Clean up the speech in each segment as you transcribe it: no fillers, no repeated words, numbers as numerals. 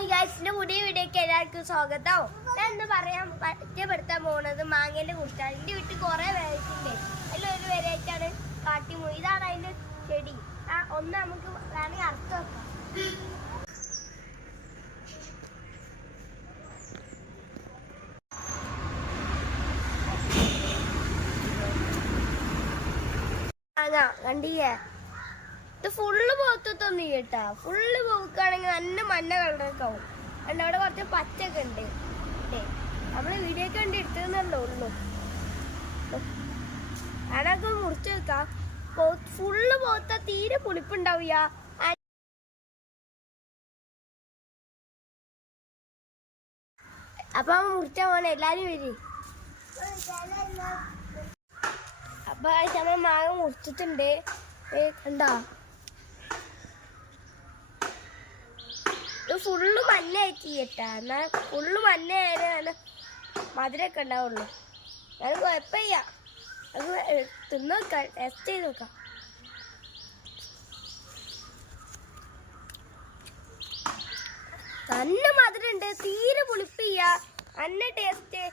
Hi ഗൈസിന്റെ പുതിയ വീഡിയോക്ക് എല്ലാവർക്കും സ്വാഗതം. ഞാൻ ഇന്ന് പറയാൻ പരിചയപ്പെടുത്താൻ പോകുന്നത് മാങ്ങേന്റെ കുറിച്ചാണ്. എൻ്റെ വീട്ടിൽ കുറെ വെറൈറ്റി ഉണ്ട്. അതിലൊരു വെറൈറ്റി ആണ് കാട്ടിമൂങ്ങ. ഇതാണ് അതിന്റെ ചെടി. ഒന്ന് നമുക്ക് വേണമെങ്കിൽ അറുത്ത് വെക്കാം. കണ്ടില്ലേ, ഇത് ഫുള്ള് പോത്തൊന്നും കേട്ടാ. ഫുള്ള് പോക്കുകയാണെങ്കിൽ നല്ല മഞ്ഞ കളറൊക്കെ ആവും. അവിടെ കുറച്ച് പച്ചൊക്കെ ഉണ്ട്. നമ്മള് വീഡിയോ കണ്ട് എടുത്തതെന്നല്ലേ ഉള്ളു. അതൊക്കെ മുറിച്ച് വെക്കാം. ഫുള്ള് പോത്ത തീരെ പുളിപ്പുണ്ടാവില്ല. അപ്പൊ മുറിച്ചാ പോണേ, എല്ലാരും വരും. അപ്പൊ നമ്മൾ മാങ്ങ മുറിച്ചിട്ടുണ്ട്. കണ്ടാ, ഫുള്ള് മഞ്ഞായിട്ട് കേട്ടാ. എന്നാ ഫുള്ള് മഞ്ഞായാലും നല്ല മധുരമൊക്കെ ഉണ്ടാവുള്ളൂ. അത് കുഴപ്പമില്ല. അത് തിന്ന് നോക്കാം, ടെസ്റ്റ് ചെയ്ത് നോക്കാം. നല്ല മധുരമുണ്ട്, തീരെ പുളിപ്പില്ല, നല്ല ടേസ്റ്റ്.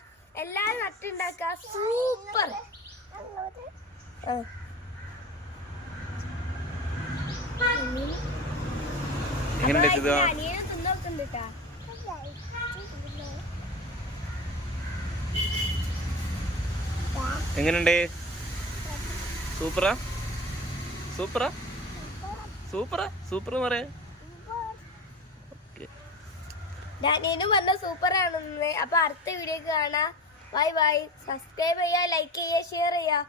എല്ലാരും നട്ടുണ്ടാക്കുക. സൂപ്പർ. എങ്ങനെയുണ്ട്? സൂപ്പറാ സൂപ്പറാ സൂപ്പറാ സൂപ്പർ പറയാ. ഡാനിയനും പറഞ്ഞ സൂപ്പറാണെന്ന്. അപ്പൊ അടുത്ത വീഡിയോക്ക് കാണാം. Bye bye. സബ്സ്ക്രൈബ് ചെയ്യാ, ലൈക്ക് ചെയ്യാ, ഷെയർ ചെയ്യാ.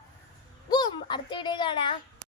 ബൂം. അടുത്ത വീഡിയോ കാണാം.